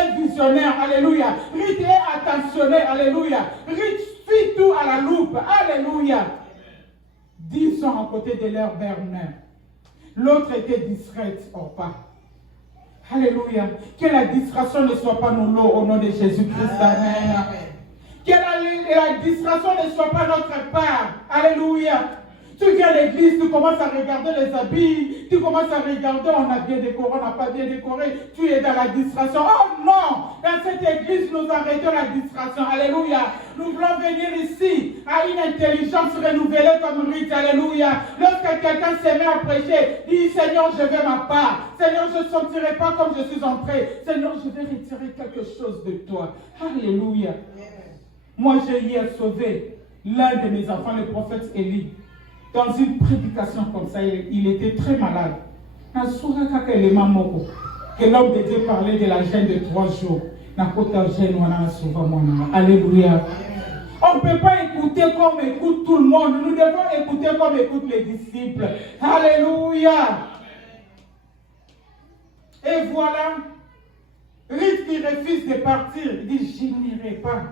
est visionnaire, alléluia. Ruth est attentionnée, alléluia. Ruth suit tout à la loupe, alléluia. 10 ans à côté de leur belle-mère. L'autre était discrète, Orpa. Alléluia. Que la distraction ne soit pas nos lots au nom de Jésus-Christ. Amen. Que la distraction ne soit pas notre part. Alléluia. Tu viens à l'église, tu commences à regarder les habits, tu commences à regarder, on a bien décoré, on n'a pas bien décoré, tu es dans la distraction. Oh non! Dans cette église, nous arrêtons la distraction. Alléluia. Nous voulons venir ici à une intelligence renouvelée comme Ruth. Alléluia. Lorsque quelqu'un se met à prêcher, dit Seigneur, je veux ma part. Seigneur, je ne sentirai pas comme je suis entré. Seigneur, je vais retirer quelque chose de toi. Alléluia. Moi, j'ai hier sauvé l'un de mes enfants, le prophète Élie. Dans une prédication comme ça, il était très malade. Que l'homme de Dieu parlait de la gêne de 3 jours. Alléluia. On ne peut pas écouter comme écoute tout le monde. Nous devons écouter comme écoutent les disciples. Alléluia. Et voilà, Ruth qui refuse de partir, il dit, je n'irai pas.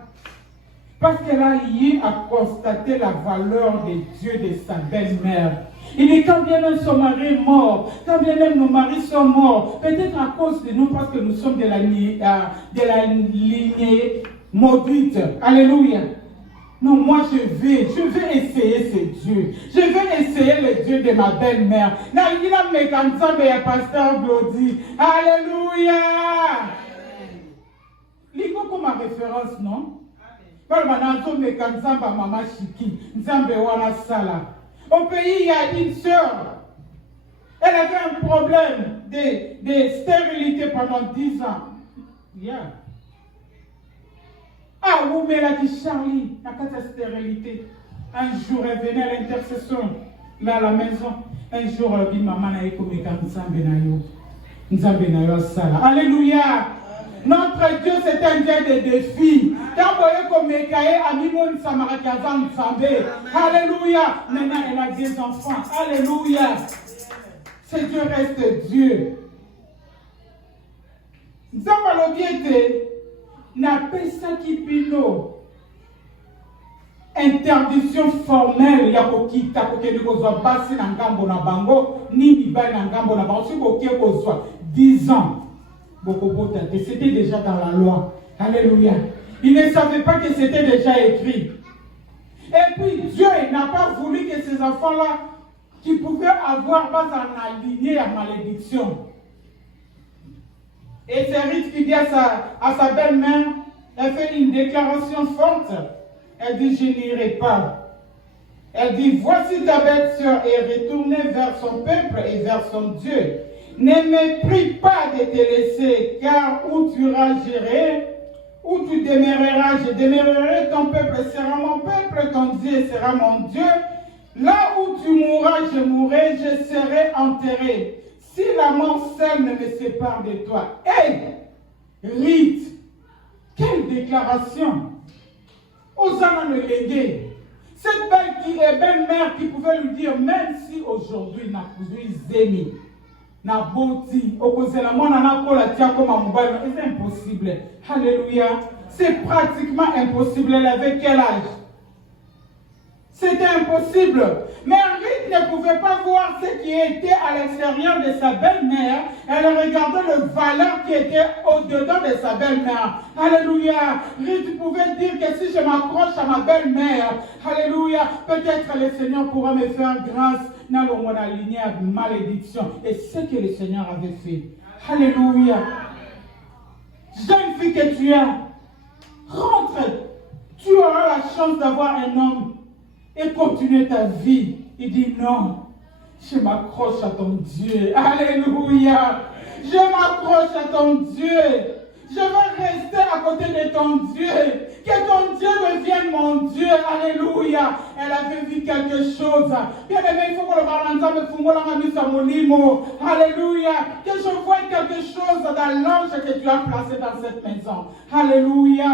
Parce qu'elle a eu à constater la valeur des dieux de sa belle-mère. Il dit, quand bien même son mari est mort, quand bien même nos maris sont morts, peut-être à cause de nous, parce que nous sommes de la lignée maudite. Alléluia. Non, moi je vais essayer ce Dieu. Je vais essayer le Dieu de ma belle-mère. Pasteur Glody. Alléluia. Liko comme ma référence, non? Au pays, il y a une sœur. Elle avait un problème de stérilité pendant 10 ans. Yeah. Ah, où mais elle a dit Charlie, la stérilité. Un jour, elle venait à l'intercession, là à la maison. Un jour, elle dit maman, elle est alléluia. Notre Dieu, c'est un Dieu de défis. Alléluia. Maintenant, elle a des enfants. Alléluia. Ce Dieu reste Dieu. Zambalobieté n'a pas ça qui pino. Interdiction formelle. Il y a beaucoup qui ont passé dans Gambo na bango, ni Biba na Gambo na bango. Si vous avez 10 ans. Et c'était déjà dans la loi. Alléluia. Il ne savait pas que c'était déjà écrit. Et puis Dieu n'a pas voulu que ces enfants-là, qui pouvaient avoir pas en aligné à malédiction. Et c'est Ruth qui dit à sa belle-mère, elle fait une déclaration forte. Elle dit, je n'irai pas. Elle dit, voici ta belle-sœur est retournée vers son peuple et vers son Dieu. Ne me prie pas de te laisser, car où tu iras, j'irai, où tu demeureras, je demeurerai, ton peuple sera mon peuple, ton Dieu sera mon Dieu. Là où tu mourras, je mourrai, je serai enterré. Si la mort seule ne me sépare de toi. Hey, Ruth, quelle déclaration! Osana le légué. Cette belle-mère qui pouvait lui dire, même si aujourd'hui n'a pas zémi. C'est impossible. Alléluia. C'est pratiquement impossible. Elle avait quel âge? C'était impossible. Mais Ruth ne pouvait pas voir ce qui était à l'extérieur de sa belle-mère. Elle regardait le valeur qui était au-dedans de sa belle-mère. Alléluia. Ruth pouvait dire que si je m'accroche à ma belle-mère, alléluia, peut-être le Seigneur pourra me faire grâce dans le monde aligné à malédiction. Et ce que le Seigneur avait fait. Alléluia. Jeune fille que tu es, rentre. Tu auras la chance d'avoir un homme et continuer ta vie. Il dit non, je m'accroche à ton Dieu. Alléluia. Je m'accroche à ton Dieu. Je veux rester à côté de ton Dieu. Que ton Dieu devienne mon Dieu. Alléluia. Elle avait vu quelque chose. Bien aimé, il faut que le balançant me fungola mis à mon limo. Alléluia. Que je voie quelque chose dans l'ange que tu as placé dans cette maison. Alléluia.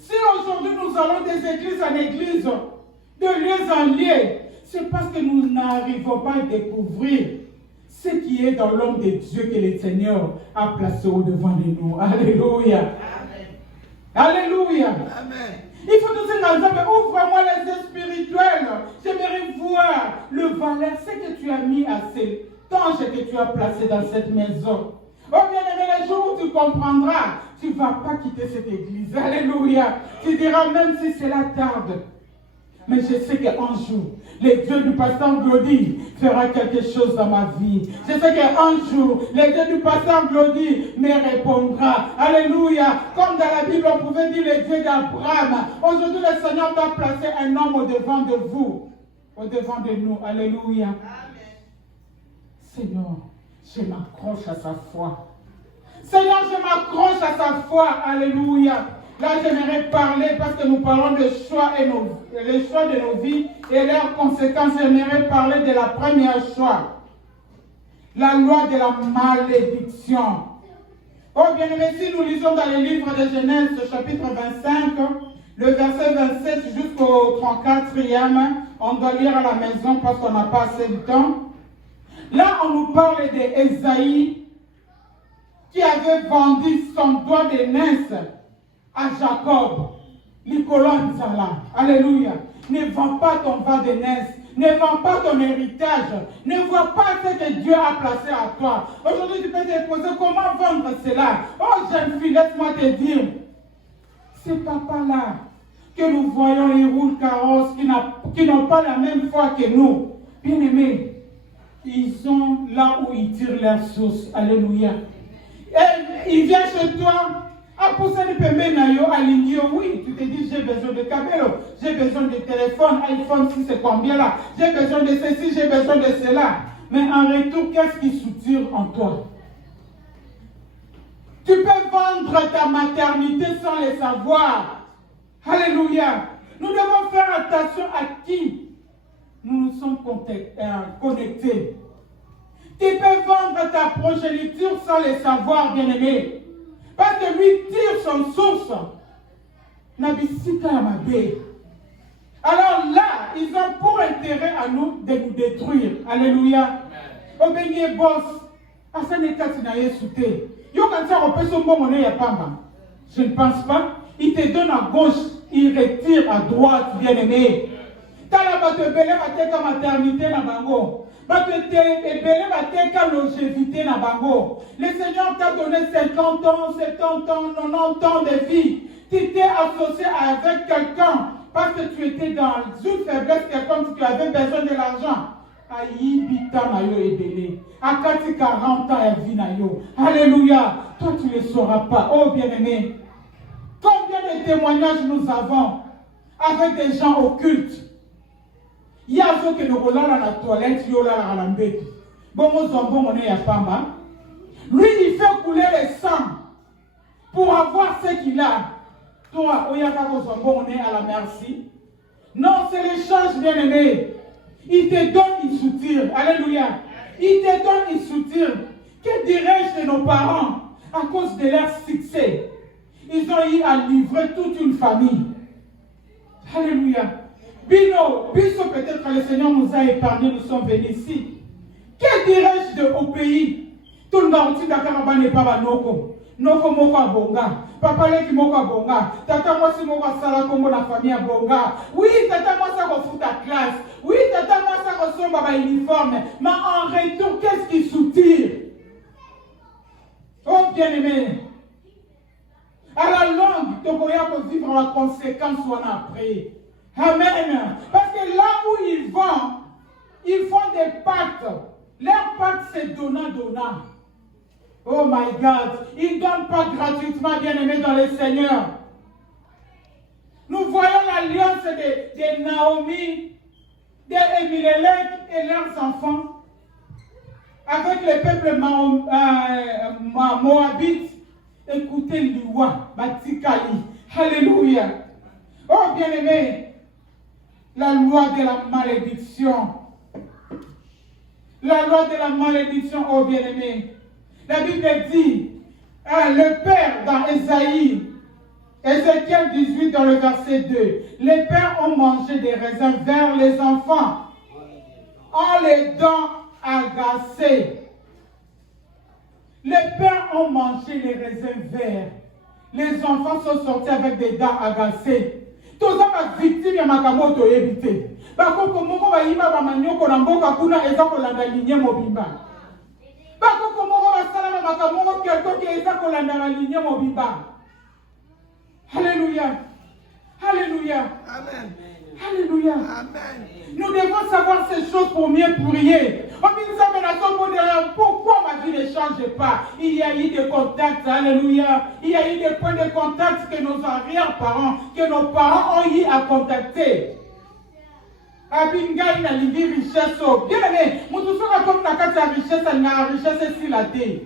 Si aujourd'hui nous allons des églises en église, de lieu en lieu, c'est parce que nous n'arrivons pas à découvrir ce ce qui est dans l'homme de Dieu que le Seigneur a placé au-devant de nous. Alléluia. Amen. Alléluia. Amen. Il faut tous ces ensemble, ouvre-moi les yeux spirituels. J'aimerais voir le valeur, ce que tu as mis à ces anges que tu as placés dans cette maison. Oh bien-aimé, les jours où tu comprendras, tu ne vas pas quitter cette église. Alléluia. Tu diras même si cela tarde. Mais je sais qu'un jour, le Dieu du pasteur Glody fera quelque chose dans ma vie. Je sais qu'un jour, le Dieu du pasteur Glody me répondra. Alléluia. Comme dans la Bible, on pouvait dire le Dieu d'Abraham. Aujourd'hui, le Seigneur doit placer un homme au-devant de vous, au-devant de nous. Alléluia. Amen. Seigneur, je m'accroche à sa foi. Seigneur, je m'accroche à sa foi. Alléluia. Là, j'aimerais parler, parce que nous parlons de choix et les choix de nos vies et leurs conséquences. J'aimerais parler de la première choix. La loi de la malédiction. Oh, bien aimé, si nous lisons dans le livre de Genèse, chapitre 25, le verset 27 jusqu'au 34e, on doit lire à la maison parce qu'on n'a pas assez de temps. Là, on nous parle d'Ésaïe qui avait vendu son doigt de naisse à Jacob, Nicolas Nzala. Alléluia. Ne vends pas ton vin de naisse. Ne vends pas ton héritage. Ne vois pas ce que Dieu a placé à toi. Aujourd'hui, tu peux te poser comment vendre cela. Oh, jeune fille, laisse-moi te dire. Ces papas-là que nous voyons, ils roulent carrosse, qui n'ont pas la même foi que nous. Bien aimés, ils sont là où ils tirent leur source. Alléluia. Et il vient chez toi. Ah, pour ça, aligné, oui, tu te dis, j'ai besoin de cabello, j'ai besoin de téléphone, iPhone 6, c'est combien là? J'ai besoin de ceci, j'ai besoin de cela. Mais en retour, qu'est-ce qui soutire en toi? Tu peux vendre ta maternité sans le savoir. Alléluia. Nous devons faire attention à qui nous nous sommes connectés. Tu peux vendre ta progéniture sans le savoir, bien-aimé. Parce que lui tire son source. Alors là, ils ont pour intérêt à nous de nous détruire. Alléluia. Je ne pense pas. Il te donne à gauche, il retire à droite, bien-aimé. T'as la maternité na bango. Le Seigneur t'a donné 50 ans, 70 ans, 90 ans de vie. Tu t'es associé avec quelqu'un parce que tu étais dans une faiblesse, comme si tu avais besoin de l'argent. Akati 40 ans et vie. Alléluia. Toi, tu ne le sauras pas. Oh, bien-aimé. Combien de témoignages nous avons avec des gens occultes? Il y a ceux qui nous roulent dans la toilette, il y a la bête. Lui, il fait couler le sang pour avoir ce qu'il a. Toi, on est à la merci. Non, c'est l'échange, bien-aimé. Il te donne, il soutire. Alléluia. Il te donne, il soutire. Que dirais-je de nos parents à cause de leur succès? Ils ont eu à livrer toute une famille. Alléluia. Bino, peut-être que le Seigneur nous a épargnés, nous sommes venus ici. Que dirais-je au pays? Tout le monde dit que n'est pas Noko. Noko Moka Bonga. Papa Leki Moka Bonga. Tata moi si Moka Sala Kongo la famille à Bonga. Oui, tata moi ça va foutre ta classe. Oui, tata moi ça ressemble à ma uniforme. Mais en retour, qu'est-ce qui soutire? Oh bien-aimé. À la longue, tu peux vivre la conséquence ou après. Amen. Parce que là où ils vont, ils font des pactes. Leur pacte, c'est donnant. Oh my God. Ils ne donnent pas gratuitement, bien-aimés dans le Seigneur. Nous voyons l'alliance de Naomi, d'Elimelech et leurs enfants avec le peuple moabite. Écoutez l'Iwa, Batikali. Alléluia. Oh bien-aimés. La loi de la malédiction. La loi de la malédiction, oh bien-aimé. La Bible dit, le père dans Ésaïe, Ézéchiel 18 dans le verset 2, les pères ont mangé des raisins vers les enfants, en les dents agacées. Les pères ont mangé les raisins verts. Les enfants sont sortis avec des dents agacées. Tous les victimes de Makamoto évité. Par contre, comment va y avoir Manoko Namboka Kuna et Zakolanda Ligne Mobimba? Par contre, comment va Salama Makamoto quelqu'un qui est Zakolanda Ligne Mobimba? Alléluia. Alléluia. Amen. Alléluia. Amen. Nous devons savoir ces choses pour mieux prier. Pourquoi ma vie ne change pas? Il y a eu des contacts, alléluia. Il y a eu des points de contact que nos arrière-parents, que nos parents ont eu à contacter. Abingai na lingi richesse. Bien aimé, nous sommes comme la richesse est la terre.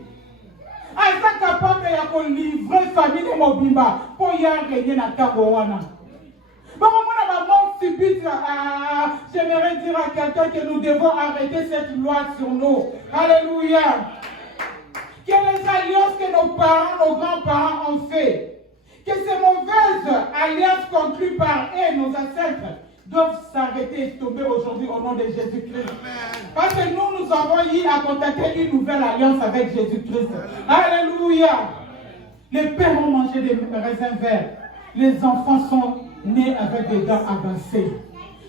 Est capable de livrer famille de Mobimba pour y régner dans Tangoana. Bon, j'aimerais dire à quelqu'un que nous devons arrêter cette loi sur nous. Alléluia. Que les alliances que nos parents, nos grands-parents ont fait, que ces mauvaises alliances conclues par eux, nos ancêtres, doivent s'arrêter et tomber aujourd'hui au nom de Jésus-Christ. Parce que nous avons eu à contacter une nouvelle alliance avec Jésus-Christ. Alléluia. Les pères ont mangé des raisins verts. Les enfants sont nés avec des dents agacées.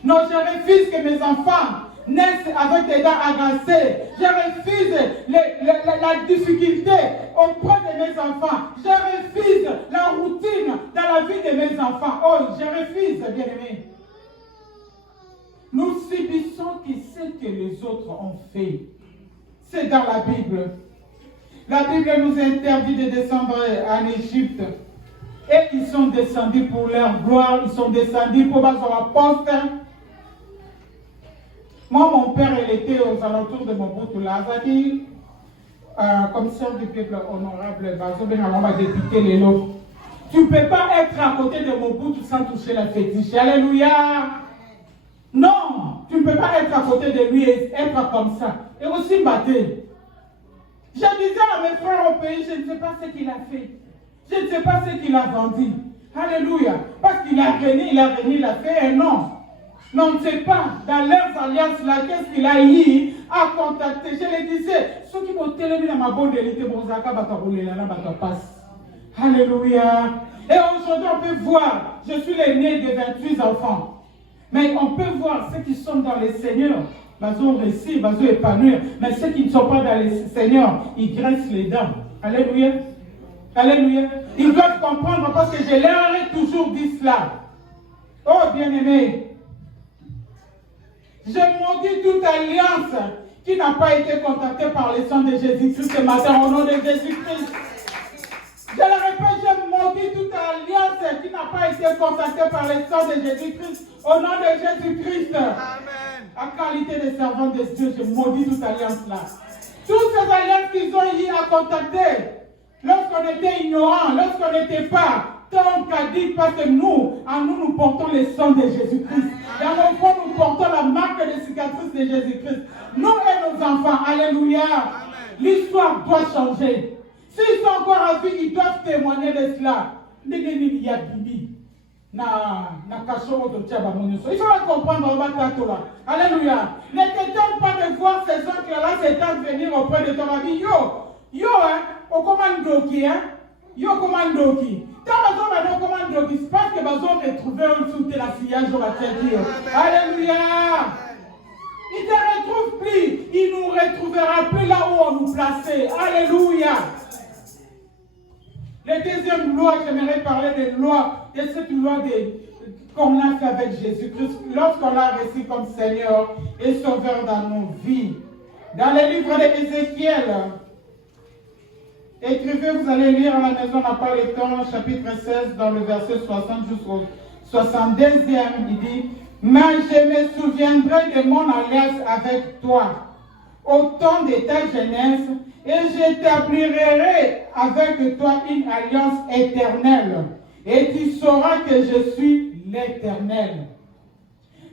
Non, je refuse que mes enfants naissent avec des dents agacées. Je refuse la difficulté auprès de mes enfants. Je refuse la routine dans la vie de mes enfants. Oh, je refuse, bien-aimés. Nous subissons ce que les autres ont fait. C'est dans la Bible. La Bible nous interdit de descendre en Égypte. Et ils sont descendus pour leur gloire, ils sont descendus pour la poste. Moi, mon père, il était aux alentours de Mobutu Lazaki, commissaire du peuple honorable, on va député les lots. Tu ne peux pas être à côté de Mobutu sans toucher la fétiche. Alléluia! Non, tu ne peux pas être à côté de lui et être comme ça. Et aussi batté. Je disais à mes frères au pays, je ne sais pas ce qu'il a fait. Je ne sais pas ce qu'il a vendu. Alléluia. Parce qu'il a régné, il a fait un nom. Mais on ne sait pas, dans leurs alliances là, qu'est-ce qu'il a eu à contacter. Je le disais, ceux qui vont télé dans ma bonne élite, bon, Zaka, passe. Alléluia. Et aujourd'hui, on peut voir, je suis l'aîné de 28 enfants. Mais on peut voir ceux qui sont dans les Seigneurs. Ils ont réussi, ils ont épanouir. Mais ceux qui ne sont pas dans les Seigneurs, ils graissent les dents. Alléluia. Alléluia. Ils doivent comprendre parce que je leur ai toujours dit cela. Oh bien-aimé, je maudis toute alliance qui n'a pas été contactée par le sang de Jésus-Christ ce matin au nom de Jésus-Christ. Je le répète, je maudis toute alliance qui n'a pas été contactée par le sang de Jésus-Christ au nom de Jésus-Christ. Amen. En qualité de servant de Dieu, je maudis toute alliance-là. Toutes ces alliances qu'ils ont eu à contacter, lorsqu'on était ignorant, lorsqu'on n'était pas, tant qu'à dire parce que nous, en nous, nous portons le sang de Jésus-Christ. Dans nos corps, nous portons la marque de cicatrices de Jésus-Christ. Nous et nos enfants, alléluia. L'histoire doit changer. S'ils sont encore à vie, ils doivent témoigner de cela. Il faut la comprendre. Alléluia. Ne t'étonne pas de voir ces oncles-là s'étendre venir auprès de ton ami. Yo, au commando qui, yo commando qui. Quand on commando qui, c'est parce que nous avons retrouvé un sous de la sillage de la tête. Alléluia. Il ne te retrouve plus. Il ne nous retrouvera plus là où on nous plaçait. Alléluia. La deuxième loi, j'aimerais parler de cette loi qu'on a fait avec Jésus-Christ lorsqu'on l'a reçu comme Seigneur et Sauveur dans nos vies. Dans le livre d'Ézéchiel, écrivez, vous allez lire à la maison, n'a pas le temps, chapitre 16, dans le verset 60 jusqu'au 62e, il dit « Mais je me souviendrai de mon alliance avec toi au temps de ta jeunesse, et j'établirai avec toi une alliance éternelle, et tu sauras que je suis l'Éternel. »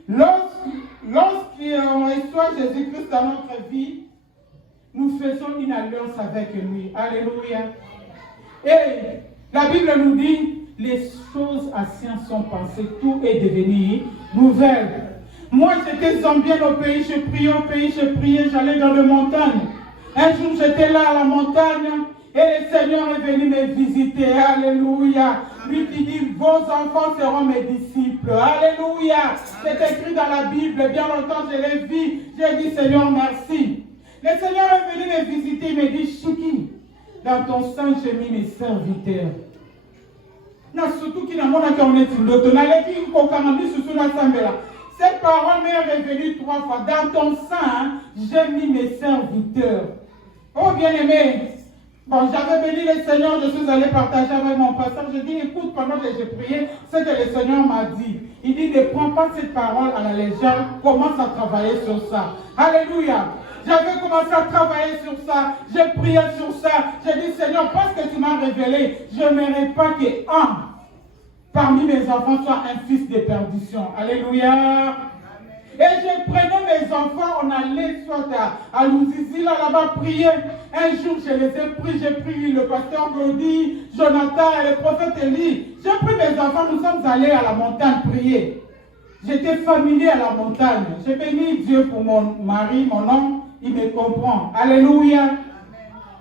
Lorsqu'on reçoit Jésus-Christ dans notre vie, nous faisons une alliance avec lui. Alléluia. Et la Bible nous dit, les choses anciennes sont passées, tout est devenu nouvelle. Moi, j'étais zambien au pays, je priais, j'allais dans les montagnes. Un jour, j'étais là à la montagne et le Seigneur est venu me visiter. Alléluia. Lui qui dit, vos enfants seront mes disciples. Alléluia. C'est écrit dans la Bible. Bien longtemps, je l'ai vu. J'ai dit, Seigneur, merci. Le Seigneur est venu me visiter. Il me dit, Chiki, dans ton sein, j'ai mis mes serviteurs. Non, surtout qu'il n'a pas qu'on est une autre. Cette parole m'est revenue 3 fois. Dans ton sein, j'ai mis mes serviteurs. Oh, bien-aimé. Bon, j'avais béni le Seigneur, je suis allé partager avec mon pasteur. Je dis, écoute, pendant que j'ai prié, ce que le Seigneur m'a dit. Il dit, ne prends pas cette parole à la légère, commence à travailler sur ça. Alléluia. J'avais commencé à travailler sur ça, j'ai prié sur ça. J'ai dit, Seigneur, parce que tu m'as révélé, je n'aimerais pas qu'un parmi mes enfants soit un fils de perdition. Alléluia. Et je prenais mes enfants, on allait soit à Louzizi, là-bas prier. Un jour, je les ai pris, j'ai pris le pasteur Glody, Jonathan et le prophète Élie. J'ai pris mes enfants, nous sommes allés à la montagne prier. J'étais familier à la montagne. J'ai béni Dieu pour mon mari, mon homme, il me comprend. Alléluia.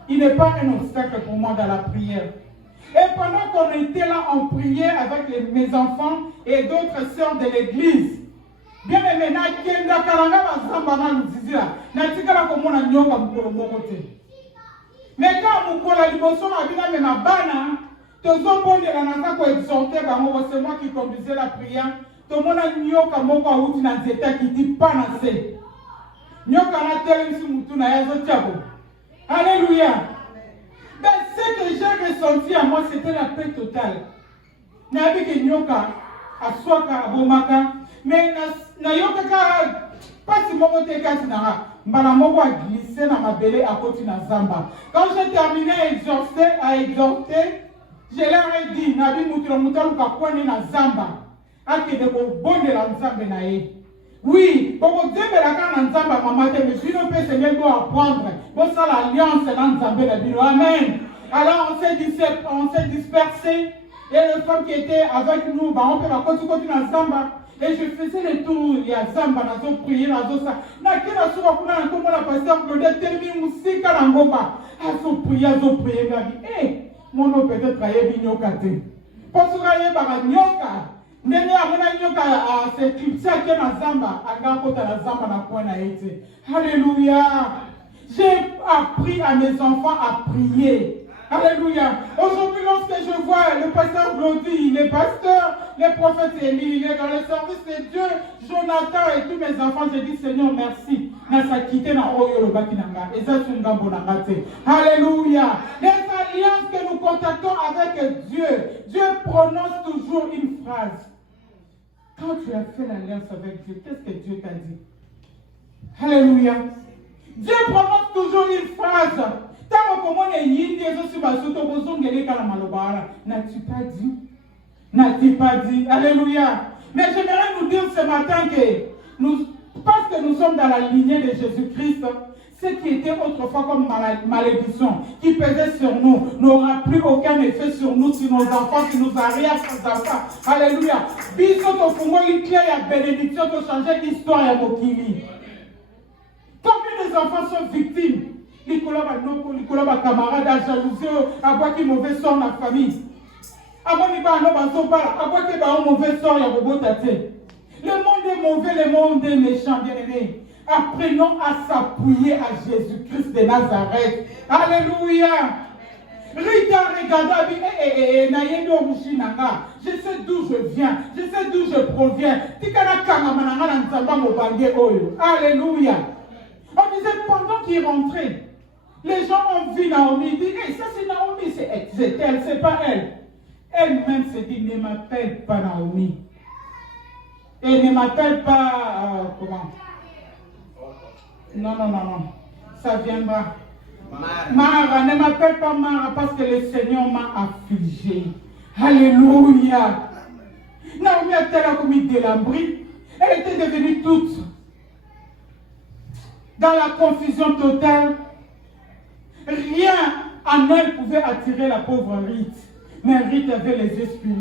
Il n'est pas un obstacle pour moi dans la prière. Et pendant qu'on était là, on priait avec mes enfants et d'autres sœurs de l'église. Bien aimé, na kenda kalanga bazamba na luzizira. Na tikala komona nyoka mukolo moko te. Mais quand mukola liboso na bina me na bana, tozobondela naza ko exhorter bango, c'est moi qui conduisais la prière. Tomona nyoka moko auti na nzeta kiti pa na se. Nyoka na telemisi mutu na yazo tiabo. Alléluia. Mais ce que j'ai ressenti à moi, c'était la paix totale. Na bi ke nyoka aswaka abomaka. Mais na yokaka pasi moko te kasi na mbala moko a glissé na mabele à côté na zamba. Quand j'ai terminé à exhorter, je leur ai dit nabi mutu mutalu kakwani na zamba akede ko bondela nzambe na ye. Oui, boko dembela ka na nzamba mama te mais bino pe Seigneur doit apprendre. Bon ça l'alliance na nzambe na bino. Amen. Alors on s'est dispersé et les femmes qui étaient avec nous, bah on peut la côté na zamba. Et je faisais le tour, il y a Zamba, nazo prier, nazo ça. Na kina suka kuna na tomba la pasteur Claude termine musika na ngomba. Azo prier, ngabi. Eh, mono peut-être ayebi nyoka te. Parce que yeba nyoka. Ndenge amona nyoka a s'éclipser ke na Zamba, anga kota na Zamba na kwa na ete. Alléluia. J'ai appris à mes enfants à prier. Alléluia. Aujourd'hui, lorsque je vois le pasteur Glody, les pasteurs, les prophètes Élie, il est dans le service de Dieu, Jonathan et tous mes enfants, je dis Seigneur, merci. Alléluia. Les alliances que nous contactons avec Dieu, Dieu prononce toujours une phrase. Quand tu as fait l'alliance avec Dieu, qu'est-ce que Dieu t'a dit? Alléluia. Dieu prononce toujours une phrase. N'as-tu pas dit? N'as-tu pas dit? Alléluia. Mais j'aimerais nous dire ce matin que parce que nous sommes dans la lignée de Jésus-Christ, ce qui était autrefois comme malédiction, qui pesait sur nous, n'aura plus aucun effet sur nous, sur nos enfants, sur nos arrière-enfants. Alléluia. Bisous au Congo, il y a bénédiction de changer l'histoire à Mokili. Combien des enfants sont victimes? Nicolas Banoko, Nicolas Bakamara, la jalousie, à quoi qui mauvais sort dans la famille. À quoi qui va un mauvais sort, il y a robot tâté. Le monde est mauvais, le monde est méchant, bien aimé. Apprenons à s'appuyer à Jésus-Christ de Nazareth. Alléluia. Rita, regarde, je sais d'où je viens, je sais d'où je proviens. Alléluia. On disait pendant qu'il rentrait, les gens ont vu Naomi, ils disent, hey, ça c'est Naomi, c'est elle, c'est pas elle. Elle-même se dit, ne m'appelle pas Naomi. Et ne m'appelle pas, comment? Non. Ça viendra. Mara, ne m'appelle pas Mara parce que le Seigneur m'a affligé. Alléluia. Naomi a-t-elle commis de l'ambri? Elle était devenue toute dans la confusion totale. Rien en elle pouvait attirer la pauvre Rite. Mais Rite avait les esprits.